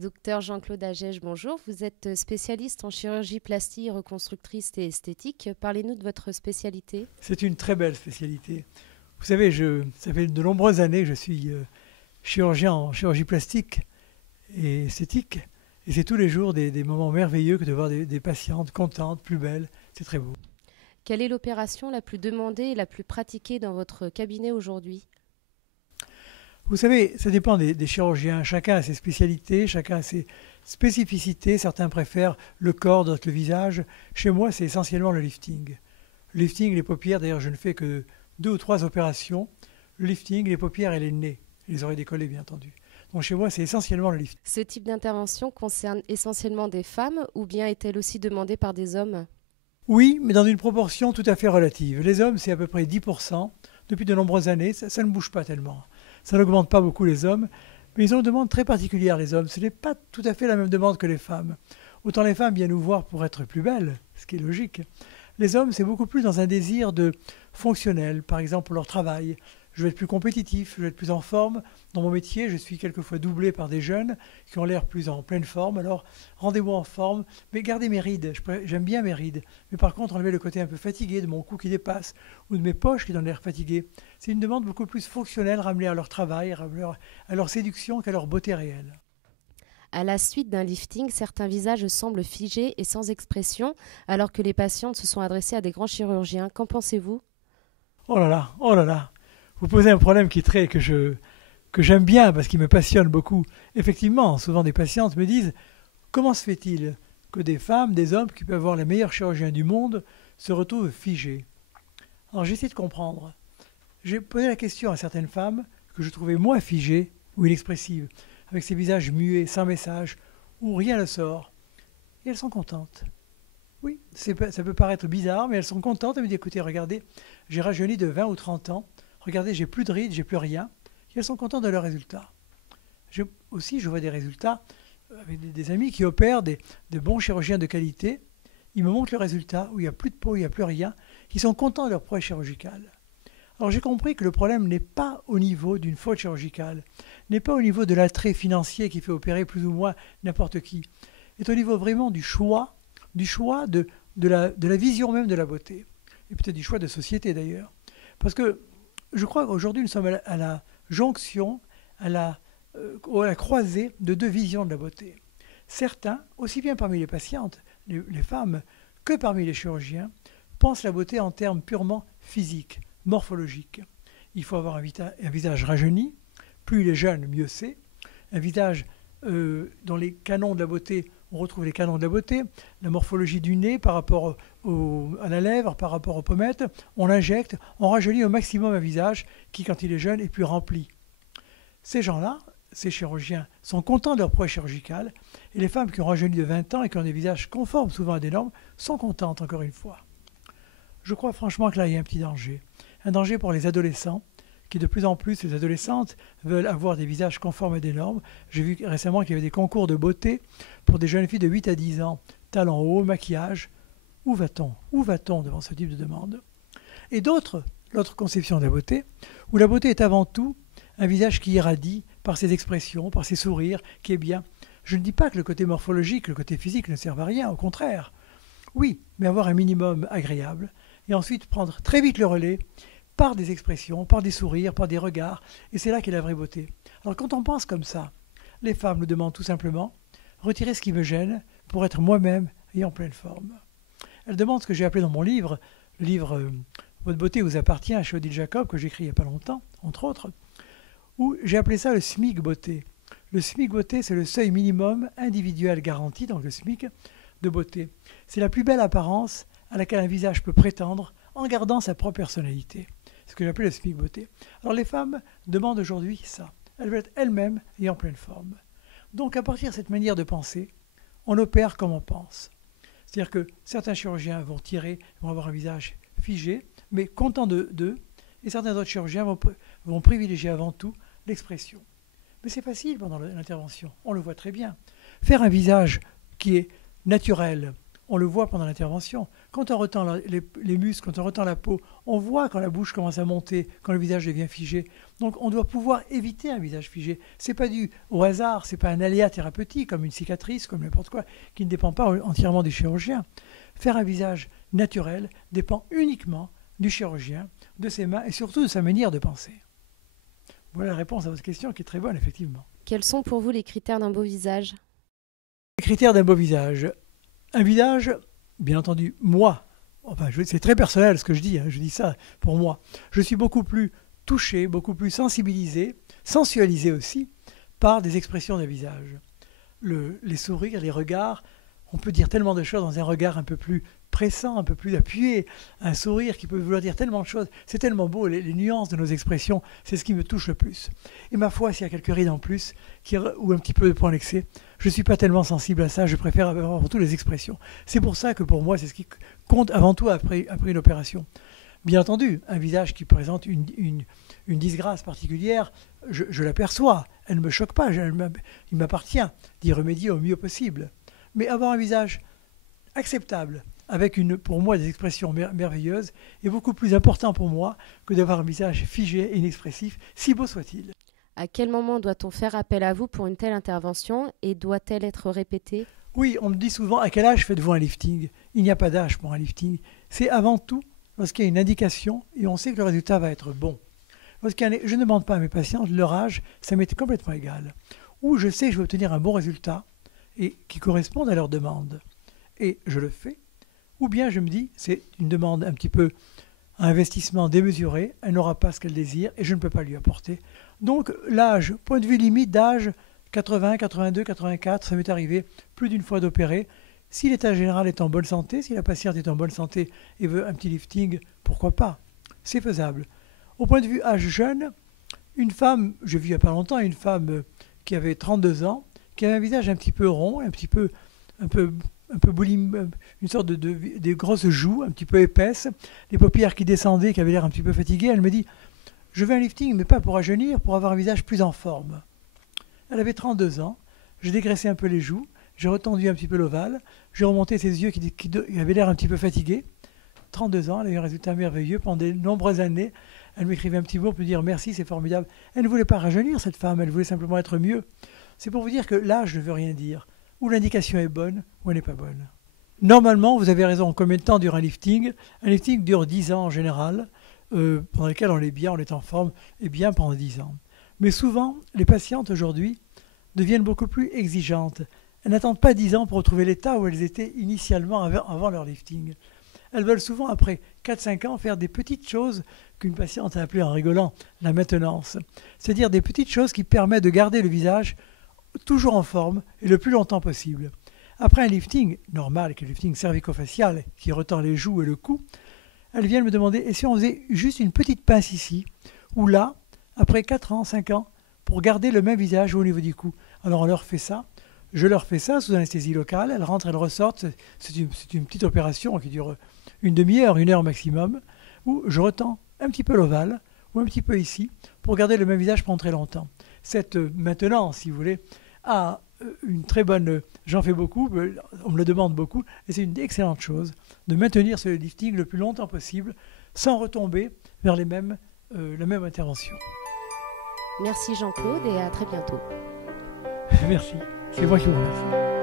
Docteur Jean-Claude Agege, bonjour. Vous êtes spécialiste en chirurgie plastique, reconstructrice et esthétique. Parlez-nous de votre spécialité. C'est une très belle spécialité. Vous savez, ça fait de nombreuses années que je suis chirurgien en chirurgie plastique et esthétique. Et c'est tous les jours des moments merveilleux que de voir des patientes contentes, plus belles. C'est très beau. Quelle est l'opération la plus demandée et la plus pratiquée dans votre cabinet aujourd'hui? Vous savez, ça dépend des chirurgiens. Chacun a ses spécialités, chacun a ses spécificités. Certains préfèrent le corps, d'autres le visage. Chez moi, c'est essentiellement le lifting. Le lifting, les paupières, d'ailleurs, je ne fais que 2 ou 3 opérations. Le lifting, les paupières et les nez. Les oreilles décollées, bien entendu. Donc chez moi, c'est essentiellement le lifting. Ce type d'intervention concerne essentiellement des femmes ou bien est-elle aussi demandée par des hommes? Oui, mais dans une proportion tout à fait relative. Les hommes, c'est à peu près 10%. Depuis de nombreuses années, ça ne bouge pas tellement. Ça n'augmente pas beaucoup les hommes, mais ils ont une demande très particulière, les hommes. Ce n'est pas tout à fait la même demande que les femmes. Autant les femmes viennent nous voir pour être plus belles, ce qui est logique. Les hommes, c'est beaucoup plus dans un désir de fonctionnel, par exemple pour leur travail. Je veux être plus compétitif, je veux être plus en forme. Dans mon métier, je suis quelquefois doublé par des jeunes qui ont l'air plus en pleine forme. Alors, rendez-moi en forme, mais gardez mes rides. J'aime bien mes rides. Mais par contre, enlevez le côté un peu fatigué de mon cou qui dépasse ou de mes poches qui donnent l'air fatigué. C'est une demande beaucoup plus fonctionnelle, ramenée à leur travail, à leur séduction qu'à leur beauté réelle. À la suite d'un lifting, certains visages semblent figés et sans expression, alors que les patientes se sont adressées à des grands chirurgiens. Qu'en pensez-vous? Oh là là, oh là là. Vous posez un problème que j'aime bien parce qu'il me passionne beaucoup. Effectivement, souvent des patientes me disent comment se fait-il que des femmes, des hommes qui peuvent avoir les meilleurs chirurgiens du monde se retrouvent figés? Alors j'essaie de comprendre. J'ai posé la question à certaines femmes que je trouvais moins figées ou inexpressives, avec ces visages muets, sans message, où rien ne sort. Et elles sont contentes. Oui, ça peut paraître bizarre, mais elles sont contentes. Elles me disent écoutez, regardez, j'ai rajeuni de 20 ou 30 ans. Regardez, j'ai plus de rides, j'ai plus rien. Et elles sont contentes de leurs résultats. Je vois des résultats avec des amis qui opèrent, des bons chirurgiens de qualité. Ils me montrent le résultat, où il n'y a plus de peau, il n'y a plus rien. Ils sont contents de leur prouesse chirurgicale. Alors j'ai compris que le problème n'est pas au niveau d'une faute chirurgicale, n'est pas au niveau de l'attrait financier qui fait opérer plus ou moins n'importe qui, est au niveau vraiment du choix de la vision même de la beauté, et peut-être du choix de société d'ailleurs. Parce que je crois qu'aujourd'hui nous sommes à la jonction, à la croisée de deux visions de la beauté. Certains, aussi bien parmi les patientes, les femmes, que parmi les chirurgiens, pensent la beauté en termes purement physiques, morphologiques. Il faut avoir un visage rajeuni, plus il est jeune, mieux c'est. Un visage dans les canons de la beauté, on retrouve les canons de la beauté, la morphologie du nez par rapport à la lèvre, par rapport aux pommettes, on l'injecte, on rajeunit au maximum un visage qui, quand il est jeune, est plus rempli. Ces gens-là, ces chirurgiens, sont contents de leur prouesse chirurgicale, et les femmes qui ont rajeuni de 20 ans et qui ont des visages conformes souvent à des normes sont contentes, encore une fois. Je crois franchement que là, il y a un petit danger. Un danger pour les adolescents, qui de plus en plus, les adolescentes, veulent avoir des visages conformes à des normes. J'ai vu récemment qu'il y avait des concours de beauté pour des jeunes filles de 8 à 10 ans. Talons hauts, maquillage. Où va-t-on? Où va-t-on devant ce type de demande? Et l'autre conception de la beauté, où la beauté est avant tout un visage qui irradie par ses expressions, par ses sourires, qui est bien. Je ne dis pas que le côté morphologique, le côté physique ne servent à rien, au contraire. Oui, mais avoir un minimum agréable, et ensuite prendre très vite le relais par des expressions, par des sourires, par des regards, et c'est là qu'est la vraie beauté. Alors quand on pense comme ça, les femmes nous demandent tout simplement « retirer ce qui me gêne pour être moi-même et en pleine forme ». Elles demandent ce que j'ai appelé dans mon livre, le livre Votre beauté vous appartient, chez Odile Jacob, que j'ai écrit il n'y a pas longtemps, entre autres, où j'ai appelé ça le SMIC beauté. Le SMIC beauté, c'est le seuil minimum individuel garanti, donc le SMIC, de beauté. C'est la plus belle apparence à laquelle un visage peut prétendre en gardant sa propre personnalité. C'est ce que j'appelle le SMIC beauté. Alors les femmes demandent aujourd'hui ça. Elles veulent être elles-mêmes et en pleine forme. Donc à partir de cette manière de penser, on opère comme on pense. C'est-à-dire que certains chirurgiens vont avoir un visage figé, mais content d'eux, et certains autres chirurgiens vont privilégier avant tout l'expression. Mais c'est facile pendant l'intervention, on le voit très bien. Faire un visage qui est naturel, on le voit pendant l'intervention. Quand on retend les muscles, quand on retend la peau, on voit quand la bouche commence à monter, quand le visage devient figé. Donc on doit pouvoir éviter un visage figé. Ce n'est pas dû au hasard, ce n'est pas un aléa thérapeutique comme une cicatrice, comme n'importe quoi, qui ne dépend pas entièrement du chirurgien. Faire un visage naturel dépend uniquement du chirurgien, de ses mains et surtout de sa manière de penser. Voilà la réponse à votre question qui est très bonne, effectivement. Quels sont pour vous les critères d'un beau visage? Les critères d'un beau visage. Un visage, bien entendu, moi, c'est très personnel ce que je dis, je dis ça pour moi. Je suis beaucoup plus touché, beaucoup plus sensibilisé, sensualisé aussi, par des expressions d'un visage. Les sourires, les regards, on peut dire tellement de choses dans un regard un peu plus pressant, un peu plus appuyé, un sourire qui peut vouloir dire tellement de choses. C'est tellement beau, les nuances de nos expressions, c'est ce qui me touche le plus. Et ma foi, s'il y a quelques rides en plus, ou un petit peu de points d'excès, je ne suis pas tellement sensible à ça, je préfère avant tout les expressions. C'est pour ça que pour moi, c'est ce qui compte avant tout après une opération. Bien entendu, un visage qui présente une disgrâce particulière, je l'aperçois, elle ne me choque pas, il m'appartient d'y remédier au mieux possible. Mais avoir un visage acceptable, avec pour moi des expressions merveilleuses, est beaucoup plus important pour moi que d'avoir un visage figé et inexpressif, si beau soit-il. À quel moment doit-on faire appel à vous pour une telle intervention et doit-elle être répétée? Oui, on me dit souvent à quel âge faites-vous un lifting? Il n'y a pas d'âge pour un lifting. C'est avant tout lorsqu'il y a une indication et on sait que le résultat va être bon. Je ne demande pas à mes patients leur âge, ça m'est complètement égal. Ou je sais que je vais obtenir un bon résultat et qui corresponde à leur demande. Et je le fais. Ou bien je me dis, c'est une demande un petit peu, un investissement démesuré, elle n'aura pas ce qu'elle désire et je ne peux pas lui apporter. Donc l'âge, point de vue limite d'âge, 80, 82, 84, ça m'est arrivé plus d'une fois d'opérer. Si l'état général est en bonne santé, si la patiente est en bonne santé et veut un petit lifting, pourquoi pas? C'est faisable. Au point de vue âge jeune, une femme, j'ai vu il n'y a pas longtemps, une femme qui avait 32 ans, qui avait un visage un petit peu rond, un peu boulim, une sorte de grosses joues, un petit peu épaisses, les paupières qui descendaient, qui avaient l'air un petit peu fatiguées. Elle me dit, je veux un lifting, mais pas pour rajeunir, pour avoir un visage plus en forme. Elle avait 32 ans, j'ai dégraissé un peu les joues, j'ai retendu un petit peu l'ovale, j'ai remonté ses yeux qui avaient l'air un petit peu fatigués. 32 ans, elle a eu un résultat merveilleux pendant de nombreuses années. Elle m'écrivait un petit mot pour me dire merci, c'est formidable. Elle ne voulait pas rajeunir, cette femme, elle voulait simplement être mieux. C'est pour vous dire que l'âge ne veut rien dire. Ou l'indication est bonne, ou elle n'est pas bonne. Normalement, vous avez raison, combien de temps dure un lifting? Un lifting dure 10 ans en général, pendant lequel on est bien, on est en forme, et bien pendant 10 ans. Mais souvent, les patientes aujourd'hui deviennent beaucoup plus exigeantes. Elles n'attendent pas 10 ans pour retrouver l'état où elles étaient initialement avant leur lifting. Elles veulent souvent, après 4-5 ans, faire des petites choses qu'une patiente a appelées en rigolant la maintenance. C'est-à-dire des petites choses qui permettent de garder le visage toujours en forme et le plus longtemps possible. Après un lifting normal, qui est le lifting cervico-facial, qui retend les joues et le cou, elles viennent me demander, et si on faisait juste une petite pince ici, ou là, après 4 ans, 5 ans, pour garder le même visage au niveau du cou. Alors on leur fait ça. Je leur fais ça sous anesthésie locale. Elles rentrent, elles ressortent. C'est une petite opération qui dure une demi-heure, 1 heure maximum, où je retends un petit peu l'ovale, ou un petit peu ici, pour garder le même visage pendant très longtemps. Cette maintenance, si vous voulez, a une très bonne... J'en fais beaucoup, on me le demande beaucoup, et c'est une excellente chose de maintenir ce lifting le plus longtemps possible, sans retomber vers la même intervention. Merci Jean-Claude et à très bientôt. Merci, c'est moi qui vous remercie.